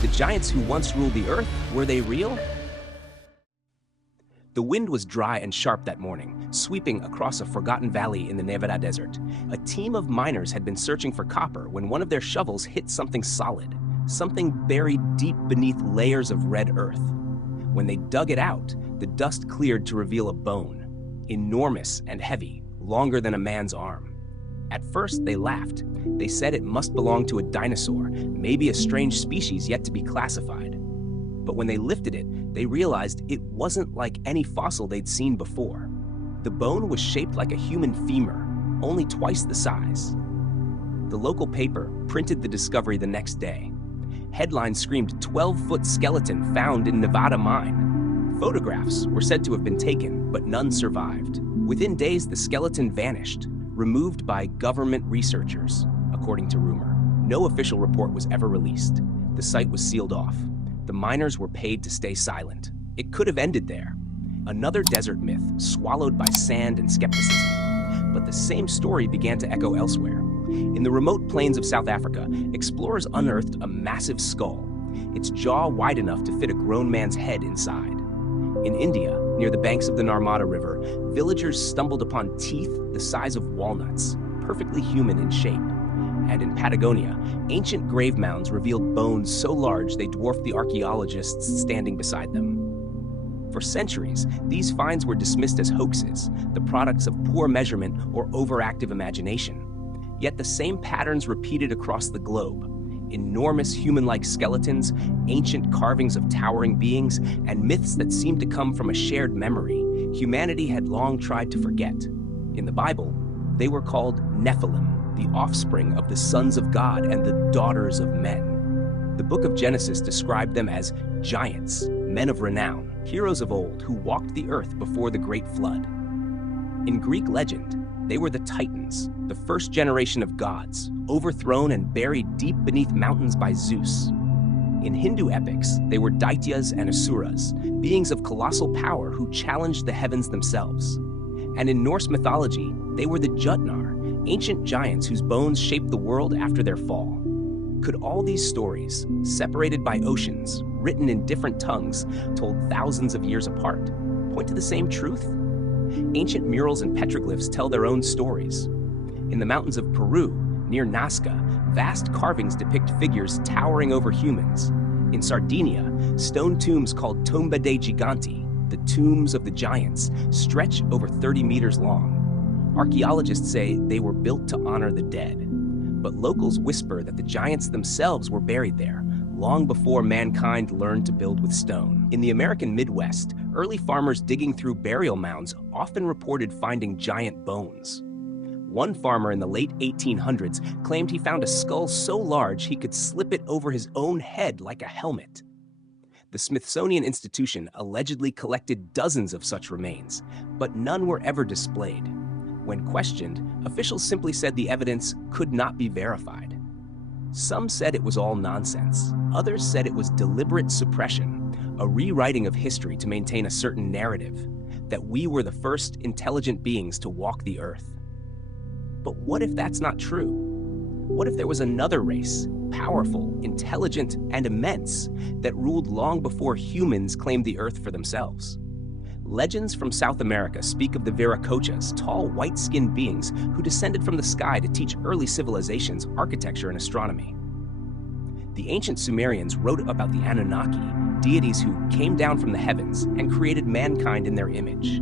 The giants who once ruled the earth, were they real? The wind was dry and sharp that morning, sweeping across a forgotten valley in the Nevada desert. A team of miners had been searching for copper when one of their shovels hit something solid, something buried deep beneath layers of red earth. When they dug it out, the dust cleared to reveal a bone, enormous and heavy, longer than a man's arm. At first, they laughed. They said it must belong to a dinosaur, maybe a strange species yet to be classified. But when they lifted it, they realized it wasn't like any fossil they'd seen before. The bone was shaped like a human femur, only twice the size. The local paper printed the discovery the next day. Headlines screamed 12-foot skeleton found in Nevada mine. Photographs were said to have been taken, but none survived. Within days, the skeleton vanished, removed by government researchers, according to rumor. No official report was ever released. The site was sealed off. The miners were paid to stay silent. It could have ended there. Another desert myth, swallowed by sand and skepticism. But the same story began to echo elsewhere. In the remote plains of South Africa, explorers unearthed a massive skull, its jaw wide enough to fit a grown man's head inside. In India, near the banks of the Narmada River, villagers stumbled upon teeth the size of walnuts, perfectly human in shape. And in Patagonia, ancient grave mounds revealed bones so large they dwarfed the archaeologists standing beside them. For centuries, these finds were dismissed as hoaxes, the products of poor measurement or overactive imagination. Yet the same patterns repeated across the globe. Enormous human-like skeletons, ancient carvings of towering beings, and myths that seemed to come from a shared memory humanity had long tried to forget. In the Bible, they were called Nephilim, the offspring of the sons of God and the daughters of men. The book of Genesis described them as giants, men of renown, heroes of old who walked the earth before the great flood. In Greek legend, they were the Titans, the first generation of gods, overthrown and buried deep beneath mountains by Zeus. In Hindu epics, they were Daityas and Asuras, beings of colossal power who challenged the heavens themselves. And in Norse mythology, they were the Jutnar, ancient giants whose bones shaped the world after their fall. Could all these stories, separated by oceans, written in different tongues, told thousands of years apart, point to the same truth? Ancient murals and petroglyphs tell their own stories. In the mountains of Peru, near Nazca, vast carvings depict figures towering over humans. In Sardinia, stone tombs called Tomba dei Giganti, the tombs of the giants, stretch over 30 meters long. Archaeologists say they were built to honor the dead. But locals whisper that the giants themselves were buried there, long before mankind learned to build with stone. In the American Midwest, early farmers digging through burial mounds often reported finding giant bones. One farmer in the late 1800s claimed he found a skull so large he could slip it over his own head like a helmet. The Smithsonian Institution allegedly collected dozens of such remains, but none were ever displayed. When questioned, officials simply said the evidence could not be verified. Some said it was all nonsense. Others said it was deliberate suppression, a rewriting of history to maintain a certain narrative, that we were the first intelligent beings to walk the earth. But what if that's not true? What if there was another race, powerful, intelligent, and immense, that ruled long before humans claimed the earth for themselves? Legends from South America speak of the Viracochas, tall, white-skinned beings who descended from the sky to teach early civilizations architecture and astronomy. The ancient Sumerians wrote about the Anunnaki, deities who came down from the heavens and created mankind in their image.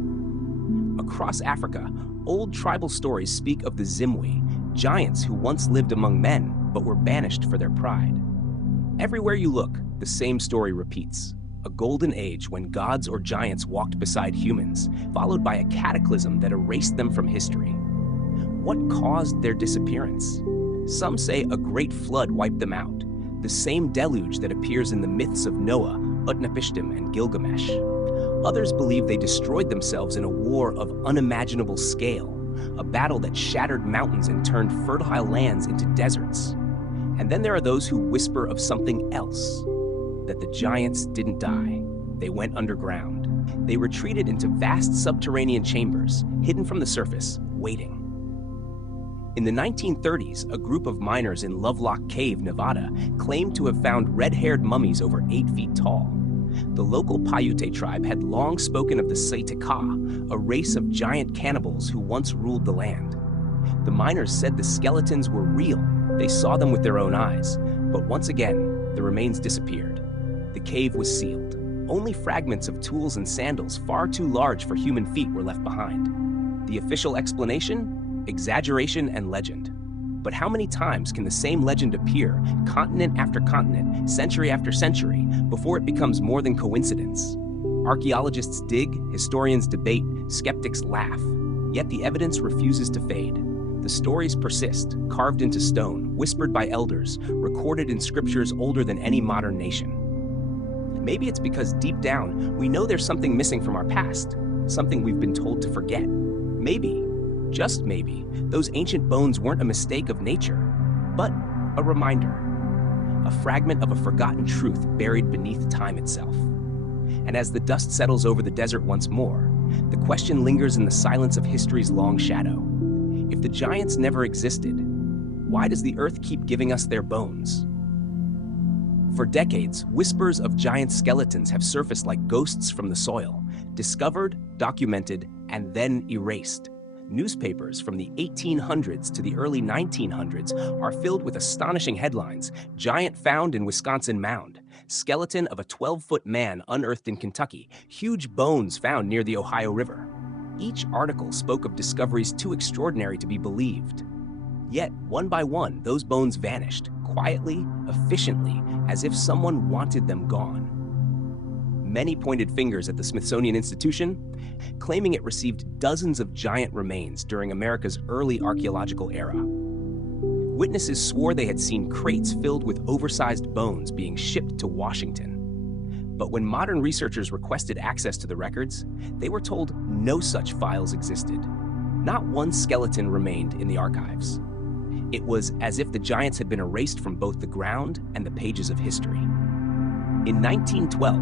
Across Africa, old tribal stories speak of the Zimwi, giants who once lived among men but were banished for their pride. Everywhere you look, the same story repeats. A golden age when gods or giants walked beside humans, followed by a cataclysm that erased them from history. What caused their disappearance? Some say a great flood wiped them out, the same deluge that appears in the myths of Noah, Utnapishtim, and Gilgamesh. Others believe they destroyed themselves in a war of unimaginable scale, a battle that shattered mountains and turned fertile lands into deserts. And then there are those who whisper of something else, that the giants didn't die. They went underground. They retreated into vast subterranean chambers, hidden from the surface, waiting. In the 1930s, a group of miners in Lovelock Cave, Nevada, claimed to have found red-haired mummies over 8 feet tall. The local Paiute tribe had long spoken of the Saitaka, a race of giant cannibals who once ruled the land. The miners said the skeletons were real. They saw them with their own eyes. But once again, the remains disappeared. The cave was sealed. Only fragments of tools and sandals far too large for human feet were left behind. The official explanation? Exaggeration and legend. But how many times can the same legend appear, continent after continent, century after century, before it becomes more than coincidence? Archaeologists dig, historians debate, skeptics laugh. Yet the evidence refuses to fade. The stories persist, carved into stone, whispered by elders, recorded in scriptures older than any modern nation. Maybe it's because deep down, we know there's something missing from our past, something we've been told to forget. Maybe, just maybe, those ancient bones weren't a mistake of nature, but a reminder, a fragment of a forgotten truth buried beneath time itself. And as the dust settles over the desert once more, the question lingers in the silence of history's long shadow. If the giants never existed, why does the earth keep giving us their bones? For decades, whispers of giant skeletons have surfaced like ghosts from the soil, discovered, documented, and then erased. Newspapers from the 1800s to the early 1900s are filled with astonishing headlines: giant found in Wisconsin mound, skeleton of a 12-foot man unearthed in Kentucky, huge bones found near the Ohio River. Each article spoke of discoveries too extraordinary to be believed. Yet, one by one, those bones vanished, quietly, efficiently, as if someone wanted them gone. Many pointed fingers at the Smithsonian Institution, claiming it received dozens of giant remains during America's early archaeological era. Witnesses swore they had seen crates filled with oversized bones being shipped to Washington. But when modern researchers requested access to the records, they were told no such files existed. Not one skeleton remained in the archives. It was as if the giants had been erased from both the ground and the pages of history. In 1912,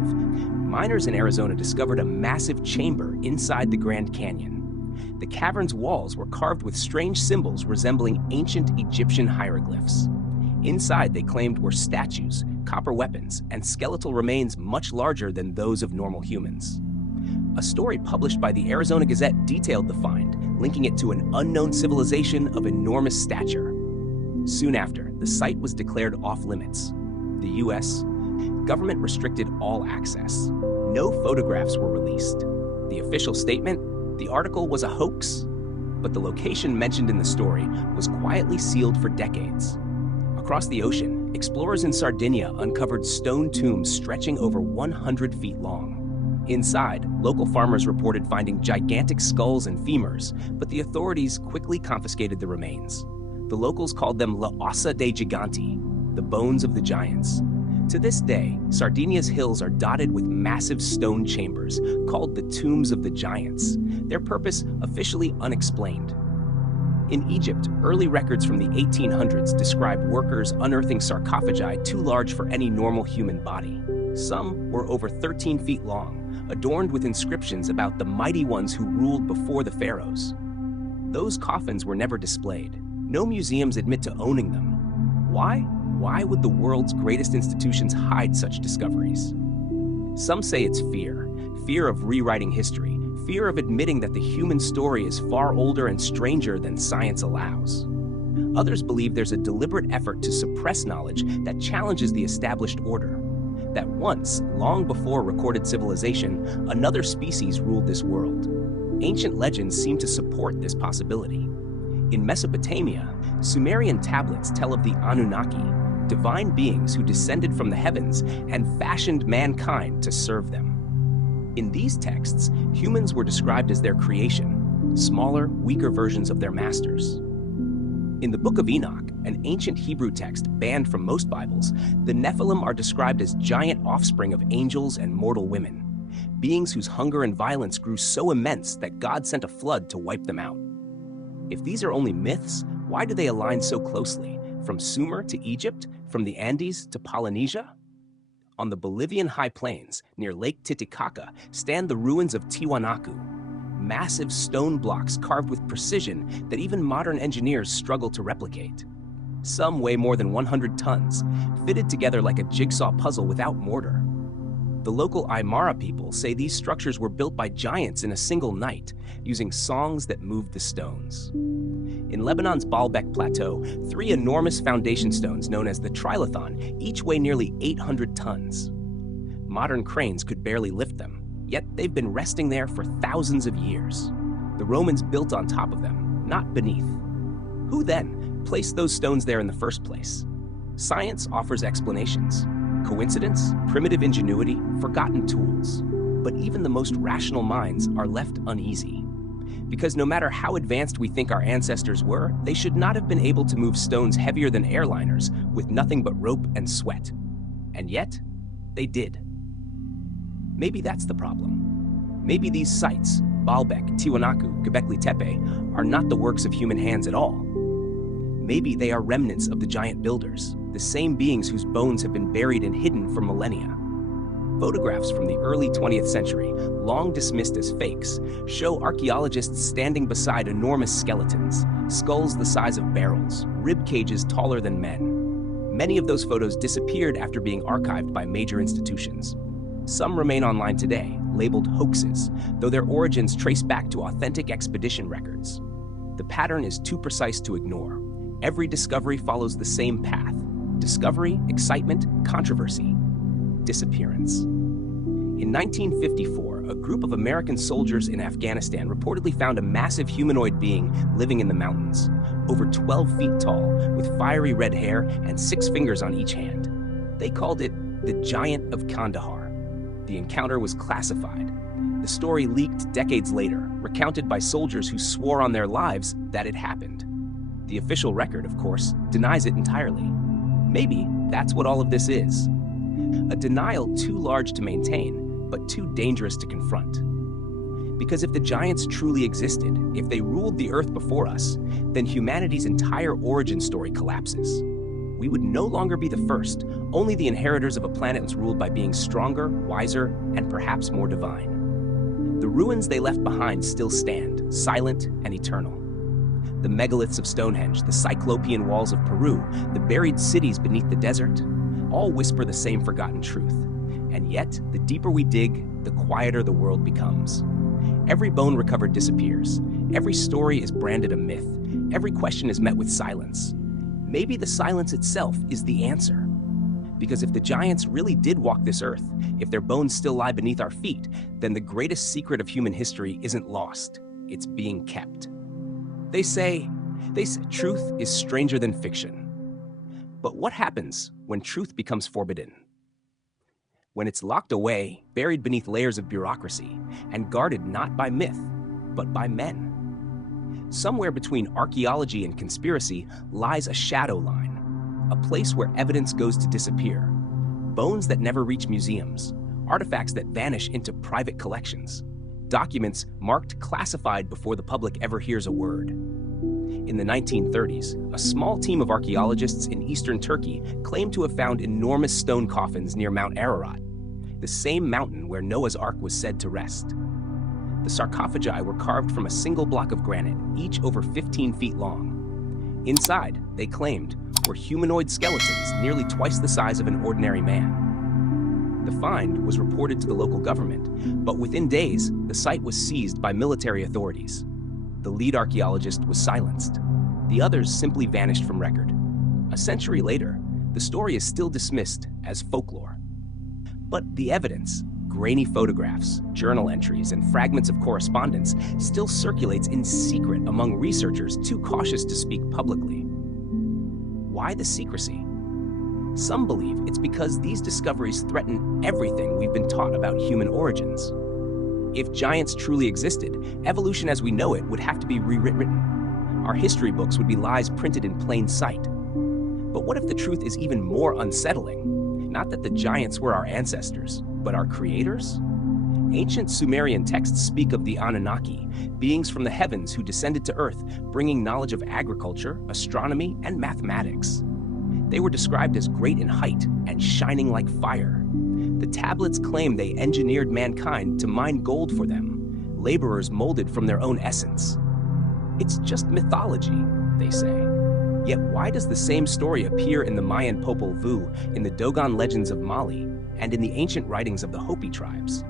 miners in Arizona discovered a massive chamber inside the Grand Canyon. The cavern's walls were carved with strange symbols resembling ancient Egyptian hieroglyphs. Inside, they claimed, were statues, copper weapons, and skeletal remains much larger than those of normal humans. A story published by the Arizona Gazette detailed the find, linking it to an unknown civilization of enormous stature. Soon after, the site was declared off-limits. The U.S. government restricted all access. No photographs were released. The official statement: the article was a hoax, but the location mentioned in the story was quietly sealed for decades. Across the ocean, explorers in Sardinia uncovered stone tombs stretching over 100 feet long. Inside, local farmers reported finding gigantic skulls and femurs, but the authorities quickly confiscated the remains. The locals called them La Ossa dei Giganti, the bones of the giants. To this day, Sardinia's hills are dotted with massive stone chambers called the Tombs of the Giants, their purpose officially unexplained. In Egypt, early records from the 1800s describe workers unearthing sarcophagi too large for any normal human body. Some were over 13 feet long, adorned with inscriptions about the mighty ones who ruled before the pharaohs. Those coffins were never displayed. No museums admit to owning them. Why? Why would the world's greatest institutions hide such discoveries? Some say it's fear. Fear of rewriting history. Fear of admitting that the human story is far older and stranger than science allows. Others believe there's a deliberate effort to suppress knowledge that challenges the established order. That once, long before recorded civilization, another species ruled this world. Ancient legends seem to support this possibility. In Mesopotamia, Sumerian tablets tell of the Anunnaki, divine beings who descended from the heavens and fashioned mankind to serve them. In these texts, humans were described as their creation, smaller, weaker versions of their masters. In the Book of Enoch, an ancient Hebrew text banned from most Bibles, the Nephilim are described as giant offspring of angels and mortal women, beings whose hunger and violence grew so immense that God sent a flood to wipe them out. If these are only myths, why do they align so closely, from Sumer to Egypt, from the Andes to Polynesia? On the Bolivian high plains, near Lake Titicaca, stand the ruins of Tiwanaku, massive stone blocks carved with precision that even modern engineers struggle to replicate. Some weigh more than 100 tons, fitted together like a jigsaw puzzle without mortar. The local Aymara people say these structures were built by giants in a single night, using songs that moved the stones. In Lebanon's Baalbek Plateau, 3 enormous foundation stones known as the Trilithon each weigh nearly 800 tons. Modern cranes could barely lift them, yet they've been resting there for thousands of years. The Romans built on top of them, not beneath. Who then placed those stones there in the first place? Science offers explanations. Coincidence, primitive ingenuity, forgotten tools. But even the most rational minds are left uneasy. Because no matter how advanced we think our ancestors were, they should not have been able to move stones heavier than airliners with nothing but rope and sweat. And yet, they did. Maybe that's the problem. Maybe these sites, Baalbek, Tiwanaku, Göbekli Tepe, are not the works of human hands at all. Maybe they are remnants of the giant builders, the same beings whose bones have been buried and hidden for millennia. Photographs from the early 20th century, long dismissed as fakes, show archaeologists standing beside enormous skeletons, skulls the size of barrels, rib cages taller than men. Many of those photos disappeared after being archived by major institutions. Some remain online today, labeled hoaxes, though their origins trace back to authentic expedition records. The pattern is too precise to ignore. Every discovery follows the same path: discovery, excitement, controversy, disappearance. In 1954, a group of American soldiers in Afghanistan reportedly found a massive humanoid being living in the mountains, over 12 feet tall, with fiery red hair and 6 fingers on each hand. They called it the Giant of Kandahar. The encounter was classified. The story leaked decades later, recounted by soldiers who swore on their lives that it happened. The official record, of course, denies it entirely. Maybe that's what all of this is. A denial too large to maintain, but too dangerous to confront. Because if the giants truly existed, if they ruled the earth before us, then humanity's entire origin story collapses. We would no longer be the first, only the inheritors of a planet that's ruled by beings stronger, wiser, and perhaps more divine. The ruins they left behind still stand, silent and eternal. The megaliths of Stonehenge, the Cyclopean walls of Peru, the buried cities beneath the desert, all whisper the same forgotten truth. And yet, the deeper we dig, the quieter the world becomes. Every bone recovered disappears. Every story is branded a myth. Every question is met with silence. Maybe the silence itself is the answer. Because if the giants really did walk this earth, if their bones still lie beneath our feet, then the greatest secret of human history isn't lost. It's being kept. They say truth is stranger than fiction. But what happens when truth becomes forbidden? When it's locked away, buried beneath layers of bureaucracy, and guarded not by myth, but by men. Somewhere between archaeology and conspiracy lies a shadow line, a place where evidence goes to disappear, bones that never reach museums, artifacts that vanish into private collections, documents marked classified before the public ever hears a word. In the 1930s, a small team of archaeologists in eastern Turkey claimed to have found enormous stone coffins near Mount Ararat, the same mountain where Noah's Ark was said to rest. The sarcophagi were carved from a single block of granite, each over 15 feet long. Inside, they claimed, were humanoid skeletons nearly twice the size of an ordinary man. The find was reported to the local government, but within days, the site was seized by military authorities. The lead archaeologist was silenced. The others simply vanished from record. A century later, the story is still dismissed as folklore. But the evidence, grainy photographs, journal entries, and fragments of correspondence still circulates in secret among researchers too cautious to speak publicly. Why the secrecy? Some believe it's because these discoveries threaten everything we've been taught about human origins. If giants truly existed, evolution as we know it would have to be rewritten. Our history books would be lies printed in plain sight. But what if the truth is even more unsettling? Not that the giants were our ancestors, but our creators? Ancient Sumerian texts speak of the Anunnaki, beings from the heavens who descended to Earth, bringing knowledge of agriculture, astronomy, and mathematics. They were described as great in height and shining like fire. The tablets claim they engineered mankind to mine gold for them, laborers molded from their own essence. It's just mythology, they say. Yet why does the same story appear in the Mayan Popol Vuh, in the Dogon legends of Mali, and in the ancient writings of the Hopi tribes?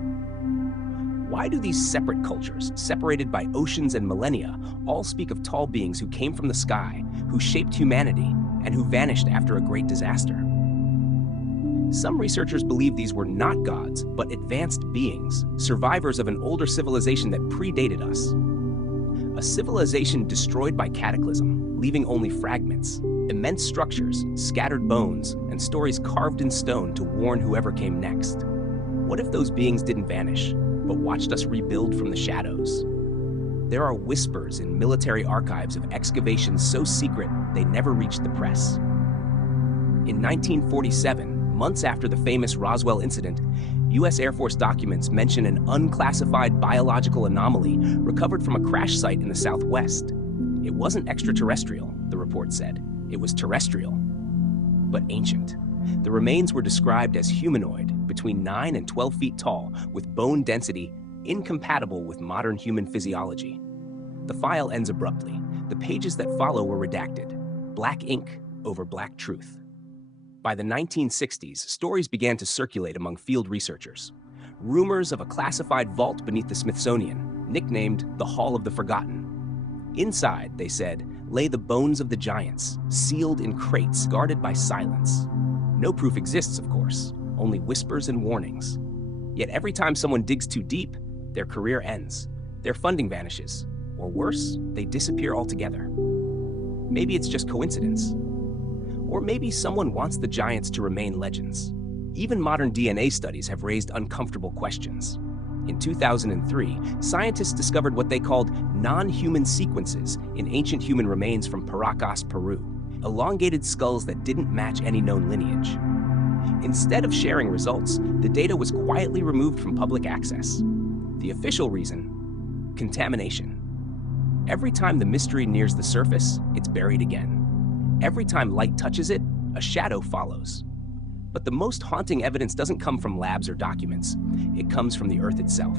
Why do these separate cultures, separated by oceans and millennia, all speak of tall beings who came from the sky, who shaped humanity, and who vanished after a great disaster? Some researchers believe these were not gods, but advanced beings, survivors of an older civilization that predated us. A civilization destroyed by cataclysm, leaving only fragments, immense structures, scattered bones, and stories carved in stone to warn whoever came next. What if those beings didn't vanish, but watched us rebuild from the shadows? There are whispers in military archives of excavations so secret they never reached the press. In 1947, months after the famous Roswell incident, U.S. Air Force documents mention an unclassified biological anomaly recovered from a crash site in the Southwest. It wasn't extraterrestrial, the report said. It was terrestrial, but ancient. The remains were described as humanoid, between 9 and 12 feet tall, with bone density incompatible with modern human physiology. The file ends abruptly. The pages that follow were redacted. Black ink over black truth. By the 1960s, stories began to circulate among field researchers. Rumors of a classified vault beneath the Smithsonian, nicknamed the Hall of the Forgotten. Inside, they said, lay the bones of the giants, sealed in crates, guarded by silence. No proof exists, of course, only whispers and warnings. Yet every time someone digs too deep, their career ends, their funding vanishes, or worse, they disappear altogether. Maybe it's just coincidence. Or maybe someone wants the giants to remain legends. Even modern DNA studies have raised uncomfortable questions. In 2003, scientists discovered what they called non-human sequences in ancient human remains from Paracas, Peru, elongated skulls that didn't match any known lineage. Instead of sharing results, the data was quietly removed from public access. The official reason? Contamination. Every time the mystery nears the surface, it's buried again. Every time light touches it, a shadow follows. But the most haunting evidence doesn't come from labs or documents. It comes from the Earth itself.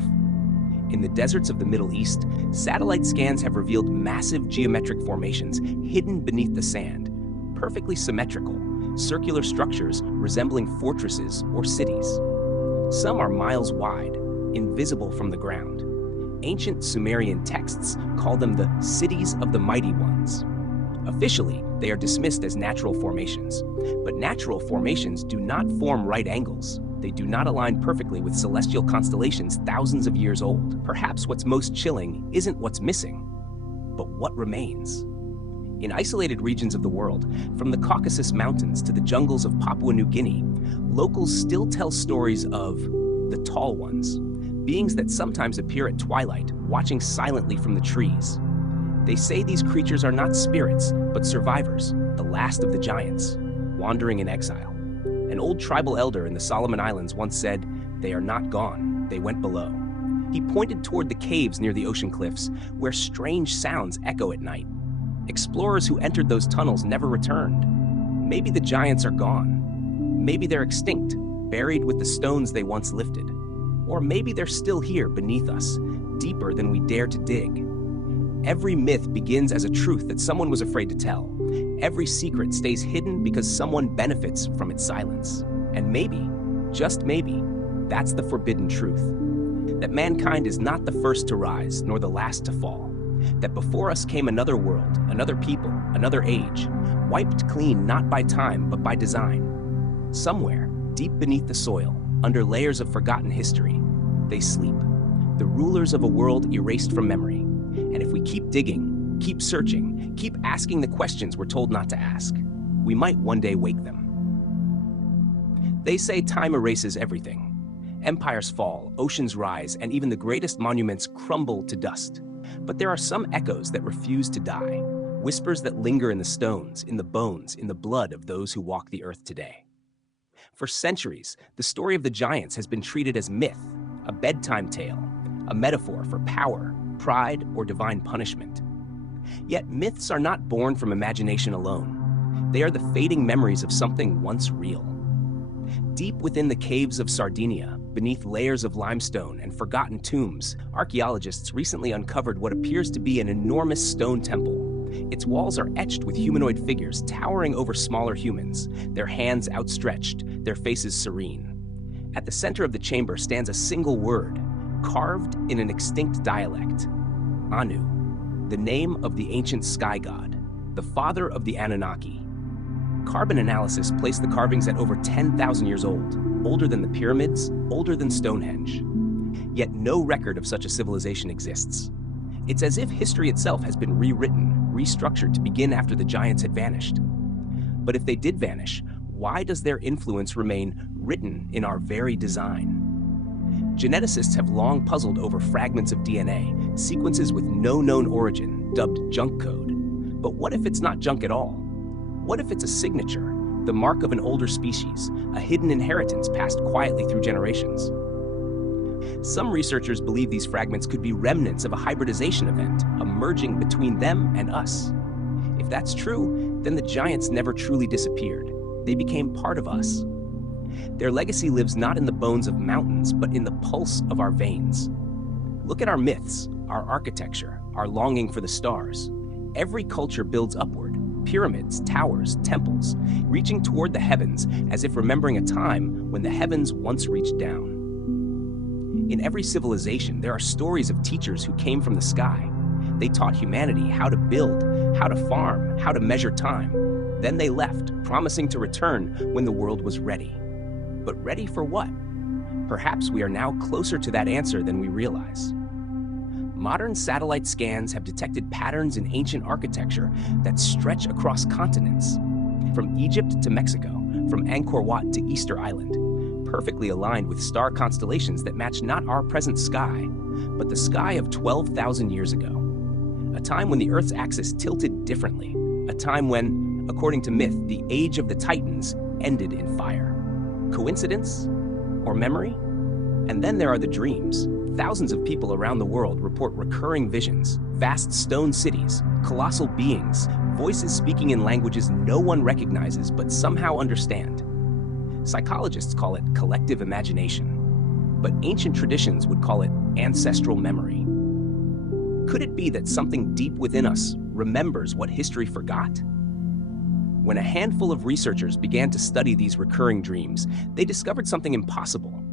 In the deserts of the Middle East, satellite scans have revealed massive geometric formations hidden beneath the sand, perfectly symmetrical, circular structures resembling fortresses or cities. Some are miles wide, invisible from the ground. Ancient Sumerian texts call them the cities of the mighty ones. Officially, they are dismissed as natural formations. But natural formations do not form right angles. They do not align perfectly with celestial constellations thousands of years old. Perhaps what's most chilling isn't what's missing, but what remains. In isolated regions of the world, from the Caucasus Mountains to the jungles of Papua New Guinea, locals still tell stories of the tall ones, beings that sometimes appear at twilight, watching silently from the trees. They say these creatures are not spirits, but survivors, the last of the giants, wandering in exile. An old tribal elder in the Solomon Islands once said, "They are not gone, they went below." He pointed toward the caves near the ocean cliffs, where strange sounds echo at night. Explorers who entered those tunnels never returned. Maybe the giants are gone. Maybe they're extinct, buried with the stones they once lifted. Or maybe they're still here beneath us, deeper than we dare to dig. Every myth begins as a truth that someone was afraid to tell. Every secret stays hidden because someone benefits from its silence. And maybe, just maybe, that's the forbidden truth. That mankind is not the first to rise, nor the last to fall. That before us came another world, another people, another age, wiped clean not by time, but by design. Somewhere, deep beneath the soil, under layers of forgotten history, they sleep. The rulers of a world erased from memory. And if we keep digging, keep searching, keep asking the questions we're told not to ask, we might one day wake them. They say time erases everything. Empires fall, oceans rise, and even the greatest monuments crumble to dust. But there are some echoes that refuse to die, whispers that linger in the stones, in the bones, in the blood of those who walk the earth today. For centuries, the story of the giants has been treated as myth, a bedtime tale, a metaphor for power, pride, or divine punishment. Yet myths are not born from imagination alone. They are the fading memories of something once real. Deep within the caves of Sardinia, beneath layers of limestone and forgotten tombs, archaeologists recently uncovered what appears to be an enormous stone temple. Its walls are etched with humanoid figures towering over smaller humans, their hands outstretched, their faces serene. At the center of the chamber stands a single word, carved in an extinct dialect: Anu, the name of the ancient sky god, the father of the Anunnaki. Carbon analysis placed the carvings at over 10,000 years old, older than the pyramids, older than Stonehenge. Yet no record of such a civilization exists. It's as if history itself has been rewritten, restructured to begin after the giants had vanished. But if they did vanish, why does their influence remain written in our very design? Geneticists have long puzzled over fragments of DNA, sequences with no known origin, dubbed junk code. But what if it's not junk at all? What if it's a signature, the mark of an older species, a hidden inheritance passed quietly through generations? Some researchers believe these fragments could be remnants of a hybridization event, a merging between them and us. If that's true, then the giants never truly disappeared. They became part of us. Their legacy lives not in the bones of mountains, but in the pulse of our veins. Look at our myths, our architecture, our longing for the stars. Every culture builds upward, pyramids, towers, temples, reaching toward the heavens as if remembering a time when the heavens once reached down. In every civilization, there are stories of teachers who came from the sky. They taught humanity how to build, how to farm, how to measure time. Then they left, promising to return when the world was ready. But ready for what? Perhaps we are now closer to that answer than we realize. Modern satellite scans have detected patterns in ancient architecture that stretch across continents, from Egypt to Mexico, from Angkor Wat to Easter Island, perfectly aligned with star constellations that match not our present sky, but the sky of 12,000 years ago. A time when the Earth's axis tilted differently, a time when, according to myth, the age of the Titans ended in fire. Coincidence? Or memory? And then there are the dreams. Thousands of people around the world report recurring visions, vast stone cities, colossal beings, voices speaking in languages no one recognizes but somehow understand. Psychologists call it collective imagination, but ancient traditions would call it ancestral memory. Could it be that something deep within us remembers what history forgot? When a handful of researchers began to study these recurring dreams, they discovered something impossible.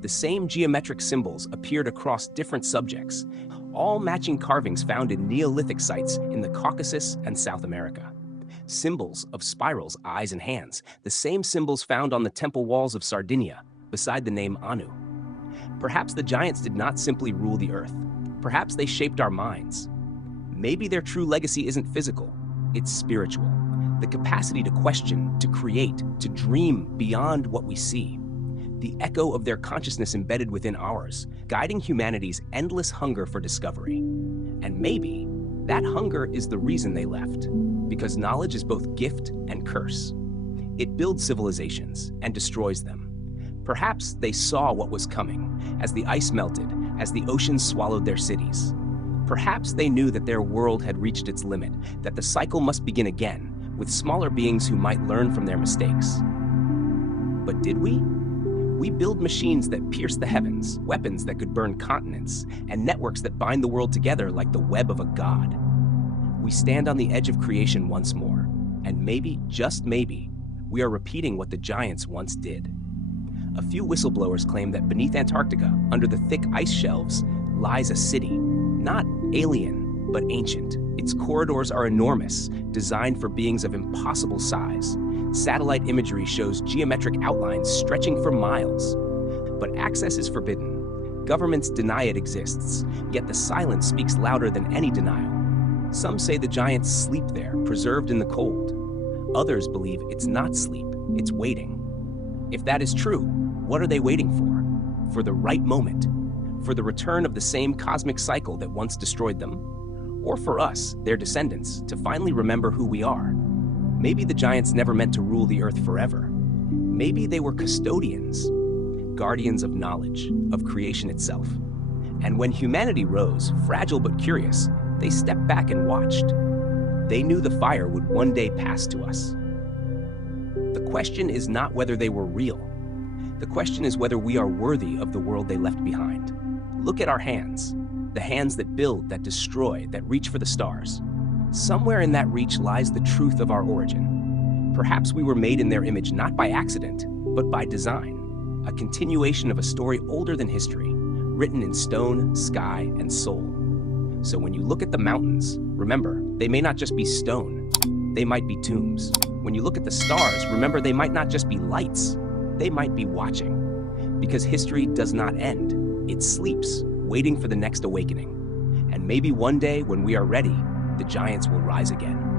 The same geometric symbols appeared across different subjects, all matching carvings found in Neolithic sites in the Caucasus and South America. Symbols of spirals, eyes, and hands, the same symbols found on the temple walls of Sardinia, beside the name Anu. Perhaps the giants did not simply rule the earth. Perhaps they shaped our minds. Maybe their true legacy isn't physical, it's spiritual. The capacity to question, to create, to dream beyond what we see. The echo of their consciousness embedded within ours, guiding humanity's endless hunger for discovery. And maybe that hunger is the reason they left, because knowledge is both gift and curse. It builds civilizations and destroys them. Perhaps they saw what was coming, as the ice melted, as the oceans swallowed their cities. Perhaps they knew that their world had reached its limit, that the cycle must begin again, with smaller beings who might learn from their mistakes. But did we? We build machines that pierce the heavens, weapons that could burn continents, and networks that bind the world together like the web of a god. We stand on the edge of creation once more, and maybe, just maybe, we are repeating what the giants once did. A few whistleblowers claim that beneath Antarctica, under the thick ice shelves, lies a city, not alien, but ancient. Its corridors are enormous, designed for beings of impossible size. Satellite imagery shows geometric outlines stretching for miles. But access is forbidden. Governments deny it exists, yet the silence speaks louder than any denial. Some say the giants sleep there, preserved in the cold. Others believe it's not sleep, it's waiting. If that is true, what are they waiting for? For the right moment? For the return of the same cosmic cycle that once destroyed them? Or for us, their descendants, to finally remember who we are? Maybe the giants never meant to rule the earth forever. Maybe they were custodians, guardians of knowledge, of creation itself. And when humanity rose, fragile but curious, they stepped back and watched. They knew the fire would one day pass to us. The question is not whether they were real, The question is whether we are worthy of the world they left behind. Look at our hands, the hands that build, that destroy, that reach for the stars. Somewhere in that reach lies the truth of our origin. Perhaps we were made in their image not by accident, but by design, a continuation of a story older than history, written in stone, sky, and soul. So when you look at the mountains, remember, they may not just be stone, they might be tombs. When you look at the stars, remember, they might not just be lights, they might be watching. Because history does not end, it sleeps, waiting for the next awakening. And maybe one day, when we are ready, the giants will rise again.